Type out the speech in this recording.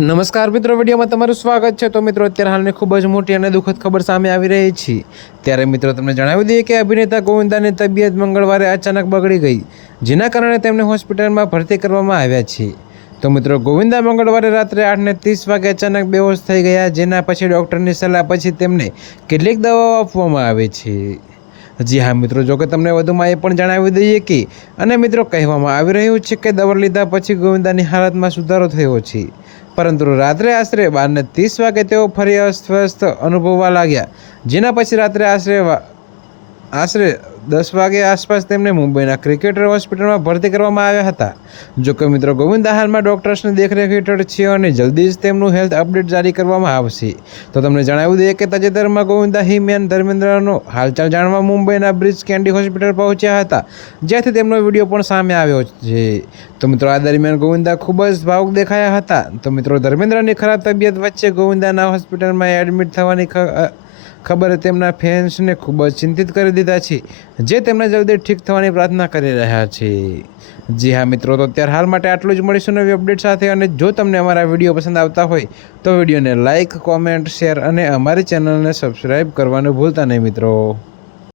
નમસ્કાર મિત્રો, વિડીયોમાં તમારું સ્વાગત છે। તો મિત્રો, અત્યારે હાલની ખૂબ જ મોટી અને દુઃખદ ખબર સામે આવી રહી છે। ત્યારે મિત્રો તમને જણાવી દઈએ કે અભિનેતા ગોવિંદાની તબિયત મંગળવારે અચાનક બગડી ગઈ, જેના કારણે તેમને હોસ્પિટલમાં ભરતી કરવામાં આવ્યા છે। તો મિત્રો, ગોવિંદા મંગળવારે રાત્રે 8:30 વાગે અચાનક બેહોશ થઈ ગયા, જેના પછી ડૉક્ટરની સલાહ પછી તેમને કેટલીક દવાઓ આપવામાં આવે છે। જી હા મિત્રો, જો કે તમને વધુમાં એ પણ જણાવી દઈએ કે અને મિત્રો કહેવામાં આવી રહ્યું છે કે દવા લીધા પછી ગોવિંદાની હાલતમાં સુધારો થયો છે, પરંતુ રાત્રે આશરે 12:30 વાગે તેઓ ફરી અસ્વસ્થ અનુભવવા લાગ્યા, જેના પછી રાત્રે આશરે 10 વાગે આસપાસ તેમને મુંબઈના ક્રિકેટર હોસ્પિટલમાં ભરતી કરવામાં આવ્યા હતા। જો કે મિત્રો, ગોવિંદા હાલમાં ડૉક્ટર્સની દેખરેખ હેઠળ છે અને જલ્દી જ તેમનું હેલ્થ અપડેટ જારી કરવામાં આવશે। તો તમને જણાવી દઈએ કે તાજેતરમાં ગોવિંદા હિમેન ધર્મેન્દ્રનો હાલચાલ જાણવા મુંબઈના બ્રિજ કેન્ડી હોસ્પિટલ પહોંચ્યા હતા, જ્યાંથી તેમનો વિડીયો પણ સામે આવ્યો છે। તો મિત્રો, આ દરમિયાન ગોવિંદા ખૂબ જ ભાવુક દેખાયા હતા। તો મિત્રો, ધર્મેન્દ્રની ખરાબ તબિયત વચ્ચે ગોવિંદાના હોસ્પિટલમાં એડમિટ થવાની ખબરે તેમના ફેન્સને ખૂબ જ ચિંતિત કરી દીધા છે, જે તેમને જલ્દી ઠીક થવાની પ્રાર્થના કરી રહ્યા છે। જી હા મિત્રો, તો અત્યારે હાલ માટે આટલું જ। મળીશું નવી અપડેટ સાથે, અને જો તમને અમારા વિડીયો પસંદ આવતા હોય તો વિડીયોને લાઇક, કોમેન્ટ, શેર અને અમારી ચેનલને સબસ્ક્રાઈબ કરવાનું ભૂલતા નહીં મિત્રો।